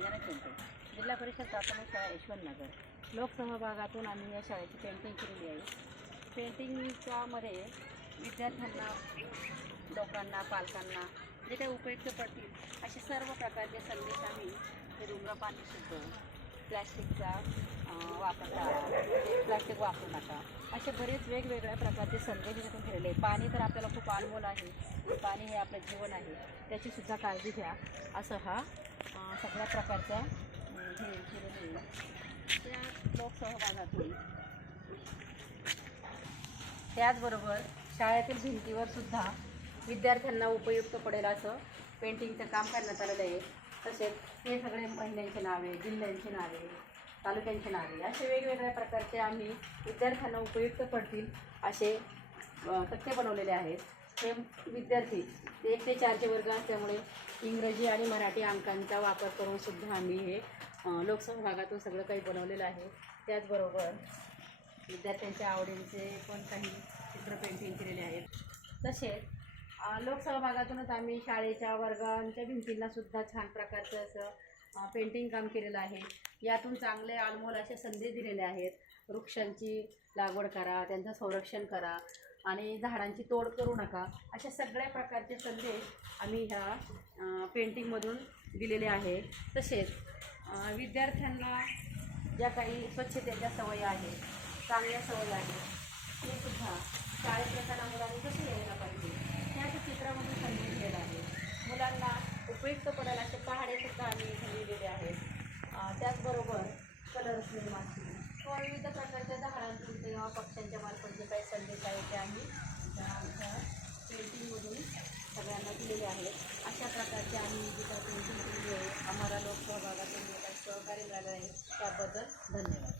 संजना चंटे, जिल्हा परिषद प्राथमिक शाळा यशवंतनगर. लोकसहभागातून आम्ही या शाळेची पेंटिंग केलेली आहे. पेंटिंगच्यामध्ये विद्यार्थ्यांना, लोकांना, पालकांना जे काही उपयुक्त पडतील असे सर्व प्रकारचे संदेश आम्ही हे धूम्रपान निषिद्ध, प्लॅस्टिकचा वापर टाळा, प्लॅस्टिक वापरू नका, असे बरेच वेगवेगळ्या प्रकारचे संदेश यातून केलेले आहे. पाणी तर आपल्याला खूप अनमोल आहे, पाणी हे आपलं जीवन आहे, त्याचीसुद्धा काळजी घ्या, असं हा सगळ्या प्रकारचा हे केलेलं आहे त्या लोकसहभागातून. त्याचबरोबर शाळेतील भिंतीवर सुद्धा विद्यार्थ्यांना उपयुक्त पडेल असं पेंटिंगचं काम करण्यात आलेलं आहे. तसेच हे सगळे महिलांचे नावे, जिल्ह्यांची नावे, तालुक्यांची नावे, असे वेगवेगळ्या प्रकारचे आम्ही विद्यार्थ्यांना उपयुक्त पडतील असे तक्ते बनवलेले आहेत. हे विद्यार्थी 1 ते 4चे वर्ग असल्यामुळे इंग्रजी आणि मराठी अंकांचा वापर करून सुद्धा आम्ही हे लोकसहभागातून सगळं काही बनवलेलं आहे. त्याचबरोबर विद्यार्थ्यांच्या आवडीचे पण काही चित्र पेंटिंग केलेले आहेत. तसेच लोकसहभागातूनच आम्ही शाळेच्या वर्गांच्या भिंतींनासुद्धा छान प्रकारचं असं पेंटिंग काम केलेलं आहे. यातून चांगले अनमोल असे संदेश दिलेले आहेत. वृक्षांची लागवड करा, त्यांचं संरक्षण करा आणि झाडांची तोड करू नका, अशा सगळ्या प्रकारचे संदेश आम्ही ह्या पेंटिंगमधून दिलेले आहे. तसेच विद्यार्थ्यांना ज्या काही स्वच्छतेच्या सवयी आहेत, चांगल्या सवयी आहेत, ते सुद्धा शाळेत येताना मुलांनी कसे यायला पाहिजे ह्याच्या चित्रामधून संदेश दिलेला आहे. मुलांना उपयुक्त पडेल असे पहाडेसुद्धा आम्ही इथे लिहिलेले आहेत. त्याचबरोबर कलर्स निर्माती किंवा विविध प्रकारच्या झाडांतून किंवा पक्ष्यांच्या मार्फत जे काही संदेश आहेत ते आम्ही आमच्या पेंटिंगमधून सगळ्यांना दिलेले आहेत. अशा प्रकारचे आम्ही जी काही पेंटिंग केलेली आहे, आम्हाला लोकसहभागातून जे काही सहकार्य मिळालं आहे त्याबद्दल धन्यवाद.